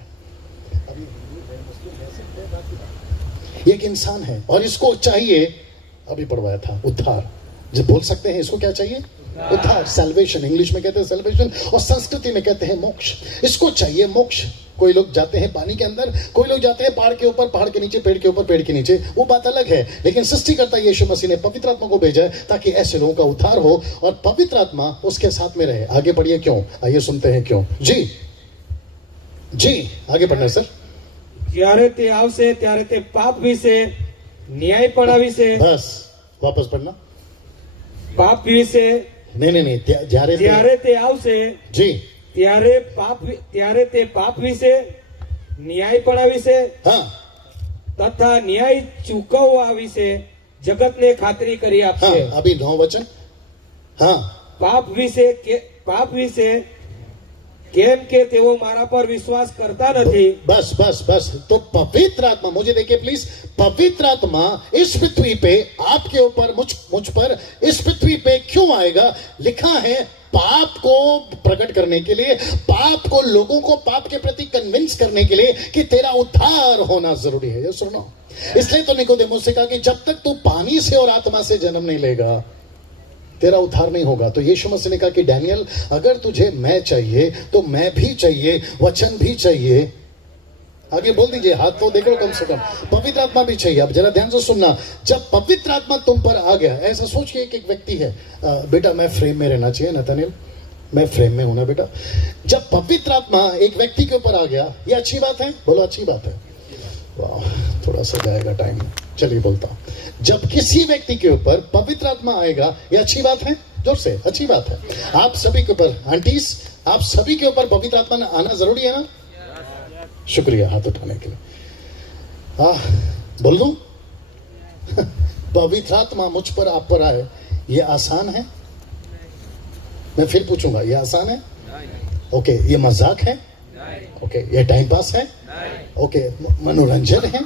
ये एक इंसान है और इसको चाहिए, अभी पढ़वाया था, उद्धार। जब बोल सकते हैं इसको क्या चाहिए, उद्धार, सैल्वेशन, इंग्लिश में कहते हैं सैल्वेशन और संस्कृति में कहते हैं मोक्ष। इसको चाहिए मोक्ष। कोई लोग जाते हैं पानी के अंदर, कोई लोग जाते हैं पहाड़ के ऊपर, पहाड़ के नीचे, पेड़ के ऊपर, पेड़ के नीचे, वो बात अलग है। लेकिन सृष्टिकर्ता यीशु मसीह ने पवित्र आत्मा को भेजा है ताकि ऐसे लोगों का उद्धार हो और पवित्र आत्मा उसके साथ में रहे। आगे बढ़िए, क्यों, आइए सुनते हैं क्यों। जी जी, आगे बढ़ना सर। જ્યારે તે આવશે ત્યારે તે પાપ વિશે, ન્યાયપણા વિશે, बस वापस पढ़ना। પાપ વિશે, नहीं, જ્યારે તે આવશે जी, ત્યારે તે પાપ વિશે, ન્યાયપણા વિશે हाँ તથા ન્યાય ચૂકવવા વિશે જગતને ખાતરી કરી हाँ, આપશે। अभी 9 वचन। हाँ પાપ વિશે કેમ કે તેઓ મારા પર વિશ્વાસ કરતા નથી। बस बस बस, तो पवित्र आत्मा, मुझे देखिए प्लीज, पवित्र आत्मा इस पृथ्वी पे आपके ऊपर, मुझ पर, इस पृथ्वी पे क्यों आएगा? लिखा है पाप को प्रकट करने के लिए, पाप को, लोगों को पाप के प्रति कन्विंस करने के लिए कि तेरा उद्धार होना जरूरी है। ये सुनो, इसलिए तो निकोदेमुस से कहा कि जब तक तू पानी से और आत्मा से जन्म नहीं लेगा तेरा उद्धार नहीं होगा। तो यीशु मसीह ने कहा कि डैनियल, अगर तुझे मैं चाहिए तो मैं भी चाहिए, वचन भी चाहिए। आगे बोल दीजिए, हाथ तो देखो कम से कम, पवित्र आत्मा भी चाहिए। अब जरा ध्यान से सुनना, जब पवित्र आत्मा तुम पर आ गया, ऐसा सोच के एक व्यक्ति है, बेटा मैं फ्रेम में रहना चाहिए, नतनेल मैं फ्रेम में हूं ना बेटा। जब पवित्र आत्मा एक व्यक्ति के ऊपर आ गया, ये अच्छी बात है, बोलो अच्छी बात है। वाह, थोड़ा सा जाएगा टाइम, चलिए बोलता हूं। जब किसी व्यक्ति के ऊपर पवित्र आत्मा आएगा, ये अच्छी बात है, जोर से, अच्छी बात है। आप सभी के ऊपर, आंटीज आप सभी के ऊपर पवित्र आत्मा आना जरूरी है ना? शुक्रिया हाथ उठाने के लिए। बोल दूं पवित्र आत्मा मुझ पर, आप पर आए, ये आसान है? मैं फिर पूछूंगा, ये आसान है? ओके, ये मजाक है? ओके, ये टाइम पास है? ओके, मनोरंजन है?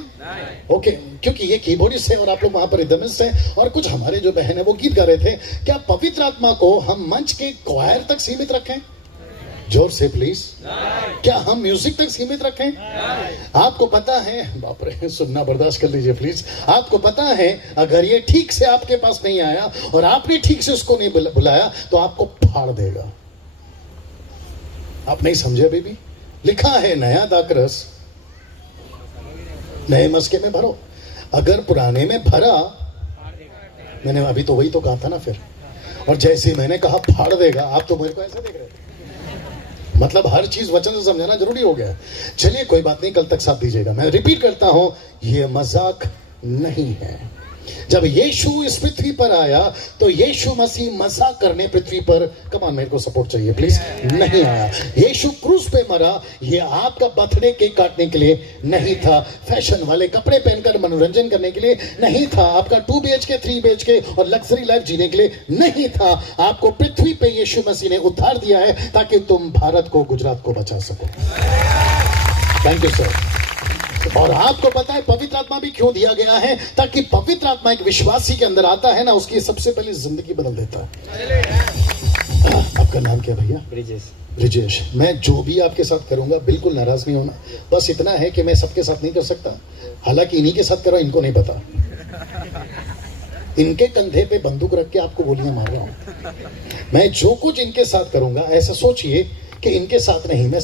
ओके, क्योंकि ये कीबोर्डिस्ट है और आप लोग वहां पर रिदमिस्ट हैं और कुछ हमारे जो बहन है वो गीत गा रहे थे। क्या पवित्र आत्मा को हम मंच के क्वायर तक सीमित रखें? जोर से प्लीज। क्या हम म्यूजिक तक सीमित रखें? आपको पता है, बाप रे, सुनना बर्दाश्त कर लीजिए प्लीज। आपको पता है अगर ये ठीक से आपके पास नहीं आया और आपने ठीक से उसको नहीं बुलाया तो आपको फाड़ देगा। आप नहीं समझे बेबी? लिखा है नया दाखरस नए मस्के में भरो, अगर पुराने में भरा, मैंने अभी तो वही तो कहा था ना फिर, और जैसे ही मैंने कहा फाड़ देगा, आप तो मेरे को ऐसे देख रहे थे। मतलब हर चीज वचन से समझाना जरूरी हो गया। चलिए कोई बात नहीं, कल तक साथ दीजिएगा। मैं रिपीट करता हूं, ये मजाक नहीं है। जब यीशु इस पृथ्वी पर आया तो यीशु मसीह मजाक करने पृथ्वी पर, कमान मेरे को सपोर्ट चाहिए प्लीज, नहीं आया। यीशु क्रूस पे मरा, ये आपका बर्थडे केक काटने के लिए नहीं था, फैशन वाले कपड़े पहनकर मनोरंजन करने के लिए नहीं था, आपका 2 BHK 3 BHK और लग्जरी लाइफ जीने के लिए नहीं था। आपको पृथ्वी पे यीशु मसीह ने उद्धार दिया है ताकि तुम भारत को, गुजरात को बचा सको। Thank you sir. और आपको पता है पवित्र आत्मा भी क्यों दिया गया है? ताकि पवित्र आत्मा एक विश्वासी के अंदर आता है ना, उसकी सबसे पहले जिंदगी बदल देता है। आपका नाम क्या भैया? ब्रिजेश। मैं जो भी आपके साथ करूंगा बिल्कुल नाराज नहीं होना, बस इतना है कि मैं सबके साथ नहीं कर सकता, हालांकि इन्हीं के साथ कर रहा हूं, इनको नहीं पता। इनके कंधे पे बंदूक रख के आपको गोलियां मार रहा हूं। मैं जो कुछ इनके साथ करूंगा, ऐसा सोचिए कि इनके साथ नहीं, मैं